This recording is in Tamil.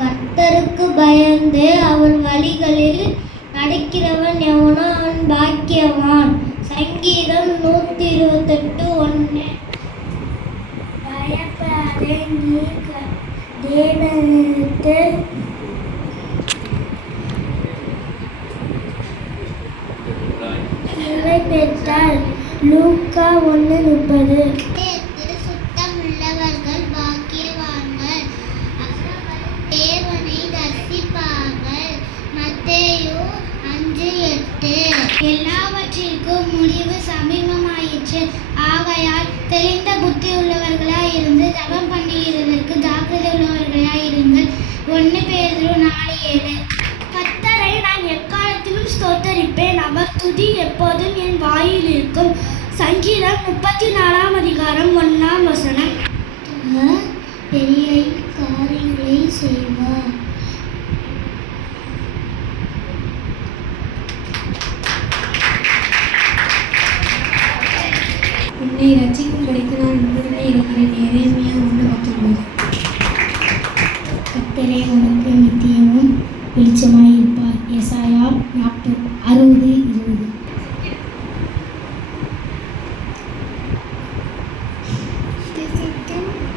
கர்த்தருக்கு பயந்து அவன் வழிகளில் நடக்கிறவன் எவனோ அவன் பாக்கியவான். சங்கீதம் நூற்றி இருபத்தெட்டு ஒன்று. பயப்படாதே நீ தேவனிடத்தில் நிலை பெற்றால் லூக்கா ஒன்று முப்பது. எல்லாவற்றிற்கும் முடிவு சமீபமாயிற்று. ஆகையால் தெளிந்த புத்தி உள்ளவர்களாய் இருந்து ஜபம் பண்ணுகிறதற்கு ஜாக்கிரதை உள்ளவர்களாய் இருங்கள் ஒன்று பேதுரு நாலு ஏழு. கத்தரை நான் எக்காலத்திலும் ஸ்தோத்தரிப்பேன். அவர் துதி எப்போதும் என் வாயில் இருக்கும். சங்கீதம் முப்பத்தி நாலாம் அதிகாரம் ஒன்றாம் வசனம். பெரிய காரியங்களை செய்வார். நீ ரட்சிக்கும் கிடைக்க நான் உன்னுடனே இருக்கிறேன். எரேமியா ஒன்று பத்தொன்பது கத்தரே உனக்கு நித்தியமும் வெளிச்சமாய் இருப்பார் எசாயா நாற்பது அறுபது இருபது. Thank you.